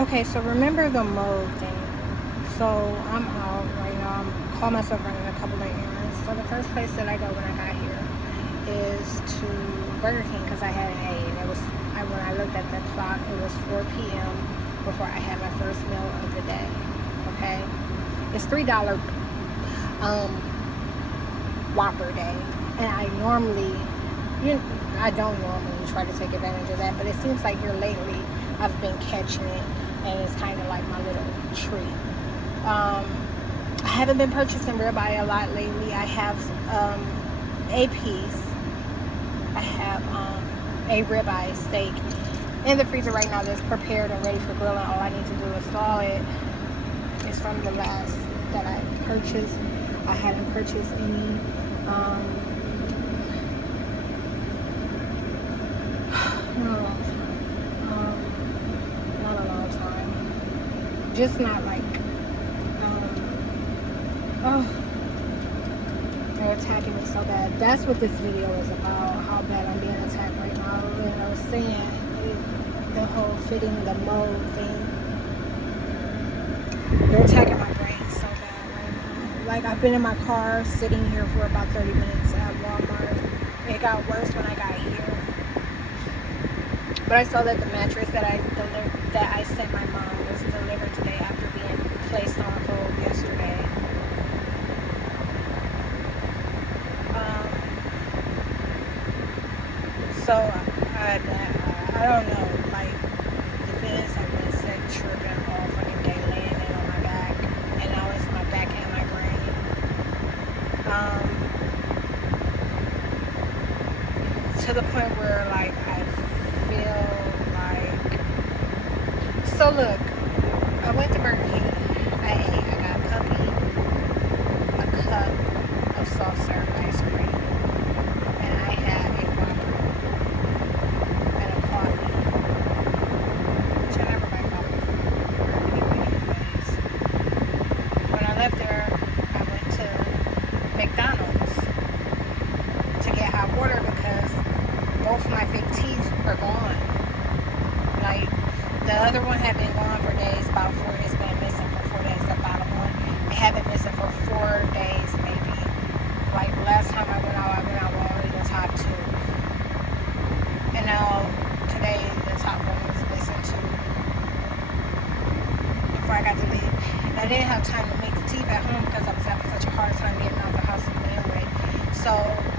Okay, so remember the mold thing. So I'm out right now. I'm call myself running a couple of errands. So the first place that I go when I got here is to Burger King because I hadn't ate. And it was when I looked at the clock, it was 4 p.m. before I had my first meal of the day. Okay, it's $3 Whopper day, and I don't normally try to take advantage of that, but it seems like here lately I've been catching it, and it's kind of like my little treat. I haven't been purchasing ribeye a lot lately. I have a piece. I have a ribeye steak in the freezer right now that's prepared and ready for grilling. All I need to do is thaw it. It's from the last that I purchased. I hadn't purchased any not a long time. Just not like they're attacking me so bad. That's what this video is about, how bad I'm being attacked right now. And I was saying the whole fitting the mold thing. They're attacking my brain so bad right now. Like, I've been in my car sitting here for about 30 minutes at Walmart. It got worse when I got here. But I saw that the mattress that I sent my mom was delivered today after being placed on hold yesterday. So I don't know, like, the feds have been sick tripping all fucking day, laying it on my back, and now it's my back and my brain. To the point where, like, I feel like, so look, I went to Burger King, I ate, I got a puppy, a cup of soft serve ice cream, and I had a Whopper and a coffee, which I never buy coffee from Burger King anyways. When I left there, I went to McDonald's to get hot water because both my fake teeth are gone. Like, the other one had been gone for days, about 4 days, been missing for 4 days, the bottom one. It had been missing for 4 days maybe. Like, last time I went out with only the top two. And now, today, the top one was missing too. Before I got to leave. And I didn't have time to make the teeth at home because I was having such a hard time getting out of the house to begin with. So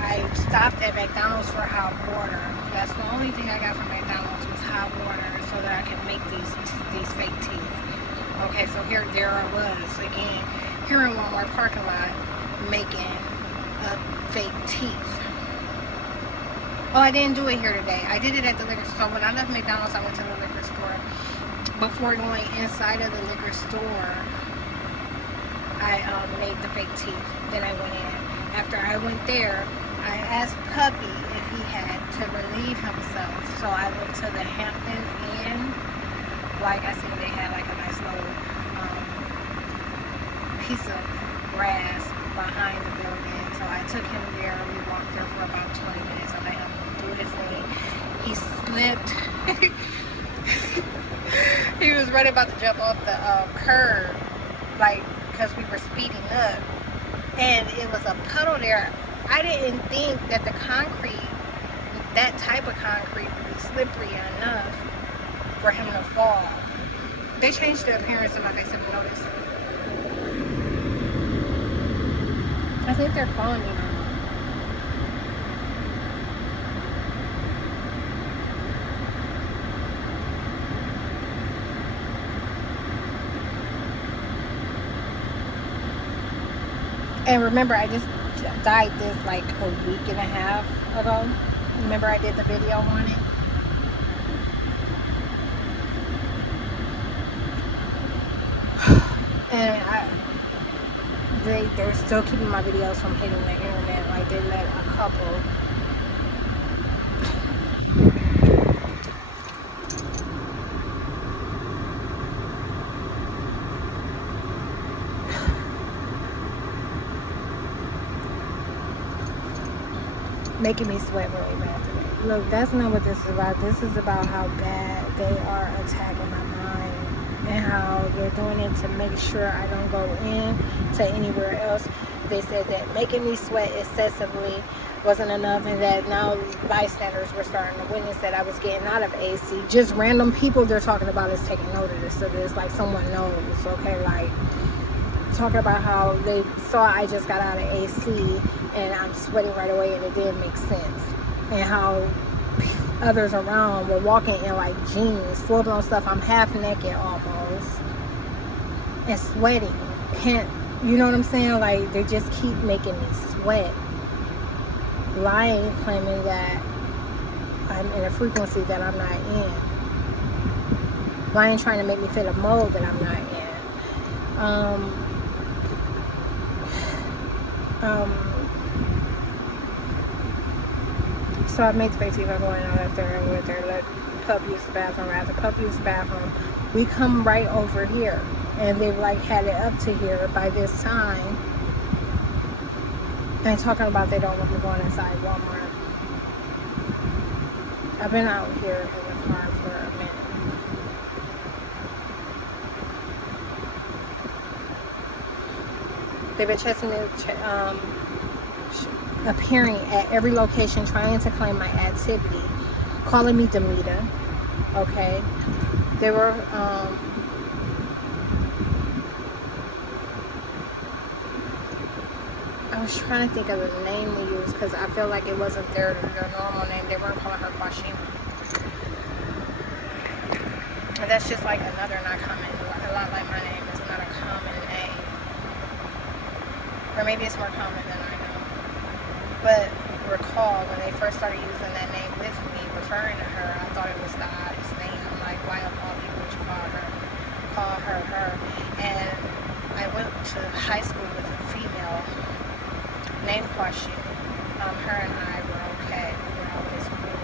I stopped at McDonald's for hot water. That's the only thing I got from McDonald's was hot water so that I could make these fake teeth. Okay, so there I was again here in Walmart parking lot making fake teeth. Oh, I didn't do it here today. I did it at the liquor store. When I left McDonald's, I went to the liquor store. Before going inside of the liquor store, I made the fake teeth. Then I went in. After I went there, I asked Puppy if he had to relieve himself. So I went to the Hampton Inn. Like I said, they had like a nice little piece of grass behind the building. So I took him there. We walked there for about 20 minutes. I let him do his thing. He slipped. He was right about to jump off the curb, like, because we were speeding up. And it was a puddle there. I didn't think that the concrete, that type of concrete, would be slippery enough for him to fall. They changed the appearance of my face, if you noticed. I think they're calling me now. And remember, I just dyed this like a week and a half ago. Remember, I did the video on it. And they're still keeping my videos from hitting the internet. Like, they let a couple. Making me sweat really bad today. Look, that's not what this is about. This is about how bad they are attacking my mind. they're doing it to make sure I don't go in to anywhere else. They said that making me sweat excessively wasn't enough, and that now bystanders were starting to witness that I was getting out of AC. Just random people they're talking about is taking note of this, so there's like someone knows, okay, like talking about how they saw I just got out of AC and I'm sweating right away, and it didn't make sense, and how others around were walking in like jeans, full-blown stuff. I'm half naked almost and sweating. Can't, you know what I'm saying? Like, they just keep making me sweat, lying, claiming that I'm in a frequency that I'm not in, lying, trying to make me feel a mode that I'm not in. So I made the face even going out up there and went there, let pup use the bathroom. After pup use the bathroom, we come right over here, and they've like had it up to here by this time, and talking about they don't want me going inside Walmart. I've been out here in the car for a minute. They've been chasing me, appearing at every location, trying to claim my activity, calling me Demeter. Okay, they were I was trying to think of the name they used, because I feel like it wasn't their normal name. They weren't calling her Kwashima. And that's just like another not common, a lot like my name. It's not a common name, or maybe it's more common than I know. But recall when they first started using that name with me, referring to her, I thought it was the oddest name. I'm like, why of all people would you call her her? And I went to high school with a female named Kwashima. Her and I were okay. We were always cool.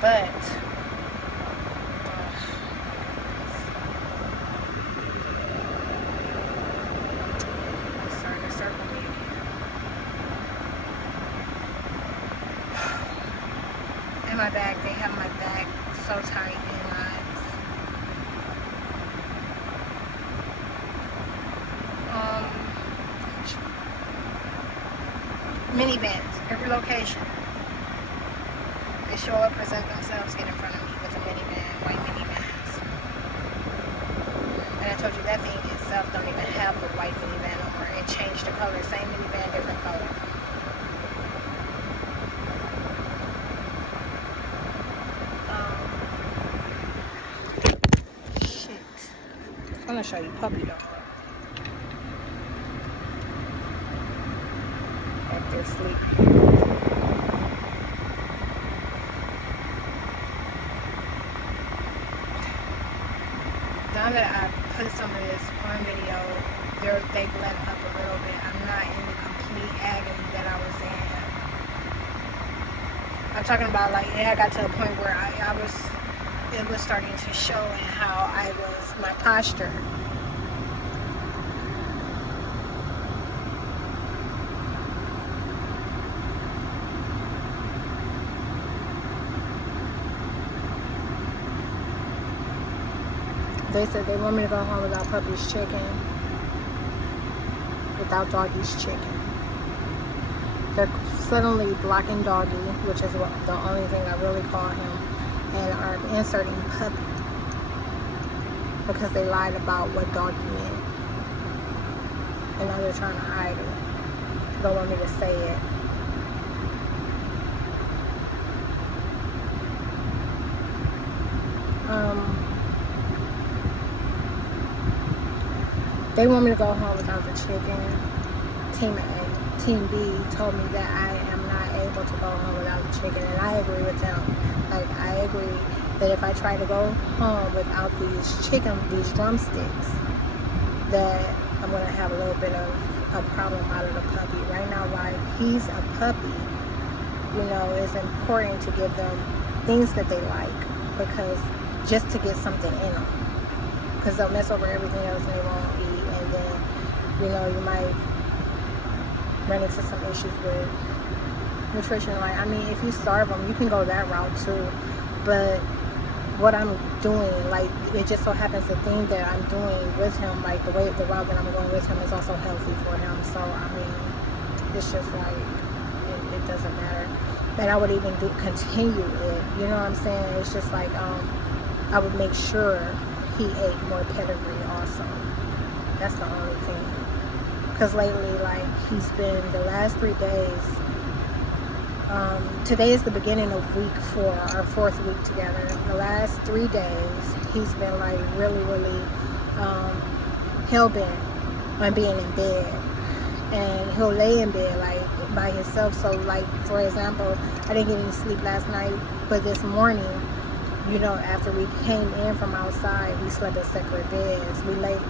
But my bag, they have my bag so tight in lines. Minivans, every location. They show up, present themselves, get in front of me with a minivan, white minivans. And I told you that thing itself don't even have the white minivan no more. It changed the color, same minivan, different color. I'm gonna show you puppy dog. Up there sleeping. Now that I've put some of this on video, they've let up a little bit. I'm not in the complete agony that I was in. I'm talking about, like, it got to a point where it was starting to show in how my posture. They said they want me to go home without puppy's chicken, without doggy's chicken. They're suddenly blocking doggy, which is the only thing I really call him, and are inserting puppy because they lied about what doggy meant, and now they're trying to hide it. They don't want me to say it. They want me to go home without the chicken. Team B told me that I am not able to go home without the chicken, and I agree with them. Like, I agree that if I try to go home without these drumsticks, that I'm gonna have a little bit of a problem out of the puppy. Right now, while he's a puppy, you know, it's important to give them things that they like, because just to get something in them, because they'll mess over everything else and they won't eat, and then, you know, you might run into some issues with nutrition. Like, I mean, if you starve them, you can go that route too, but what I'm doing, like, it just so happens the thing that I'm doing with him, like the route that I'm going with him is also healthy for him. So I mean, it's just like it doesn't matter. And I would even continue it. You know what I'm saying? It's just like I would make sure he ate more pedigree also. That's the only thing. Because lately, like, he's been the last 3 days. Today is the beginning of week 4, our 4th week together. The last 3 days, he's been like really, really hell-bent on being in bed. And he'll lay in bed like by himself. So like, for example, I didn't get any sleep last night, but this morning, you know, after we came in from outside, we slept in separate beds.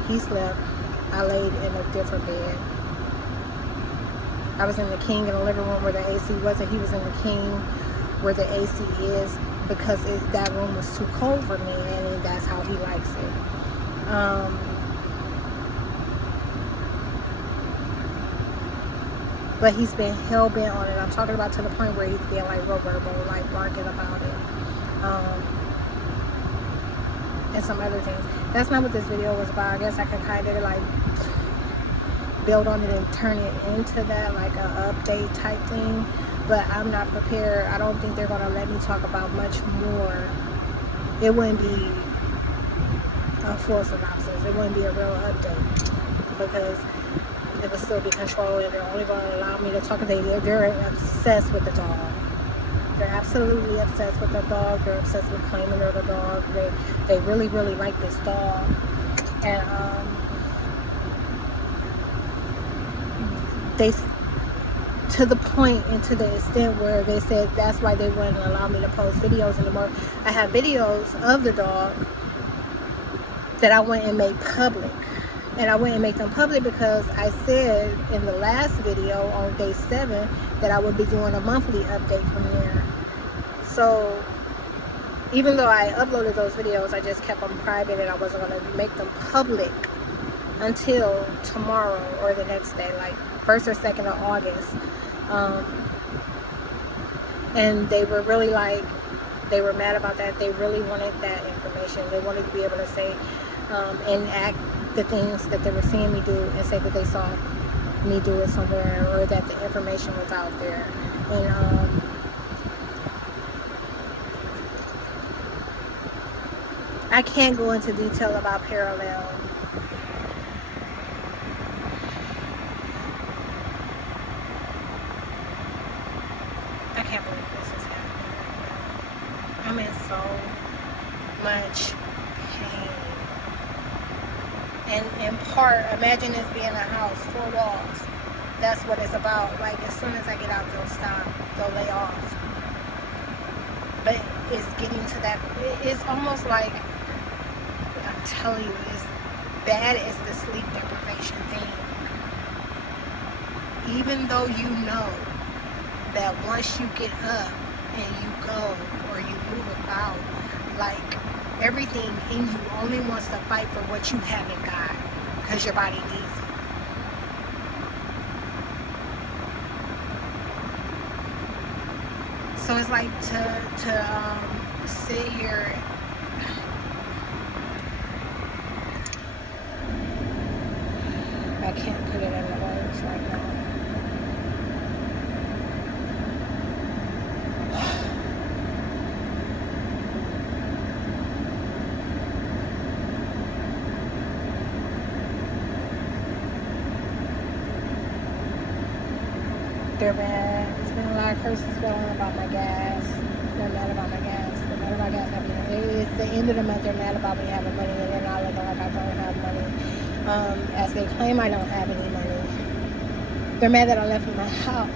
He slept, I laid in a different bed. I was in the king in the living room where the AC wasn't. He was in the king where the AC is, because that room was too cold for me, and that's how he likes it. But he's been hell-bent on it. I'm talking about to the point where he's being like real verbal, like barking about it. And some other things. That's not what this video was about. I guess I could kind of like build on it and turn it into that, like an update type thing. But I'm not prepared. I don't think they're going to let me talk about much more. It wouldn't be a full synopsis. It wouldn't be a real update, because it would still be controlled, and they're only going to allow me to talk. They're obsessed with the dog. They're absolutely obsessed with the dog. They're obsessed with claiming they're the dog. They really, really like this dog. And they, to the point and to the extent where they said that's why they wouldn't allow me to post videos anymore. I have videos of the dog that I went and made public. And I went and make them public because I said in the last video on day 7 that I would be doing a monthly update from there. So even though I uploaded those videos, I just kept them private, and I wasn't going to make them public until tomorrow or the next day, like 1st or 2nd of August. And they were really like, they were mad about that. They really wanted that information. They wanted to be able to say and act the things that they were seeing me do, and say that they saw me do it somewhere, or that the information was out there. And I can't go into detail about Parallel. I can't believe this is happening. I'm in so much pain. And in part, imagine this being a house, 4 walls. That's what it's about. Like, as soon as I get out, they'll stop. They'll lay off. But it's getting to that. It's almost like, I'm telling you, as bad as the sleep deprivation thing. Even though you know that once you get up and you go or you move about, like, everything in you only wants to fight for what you haven't got, because your body needs it. So it's like to sit here. I can't put it in the words right now. They're mad. It's been a lot of curses going about my gas. They're mad about my gas. They're mad about gas having money. It's the end of the month. They're mad about me having money, and they're not looking like I don't have money. As they claim I don't have any money. They're mad that I left my house.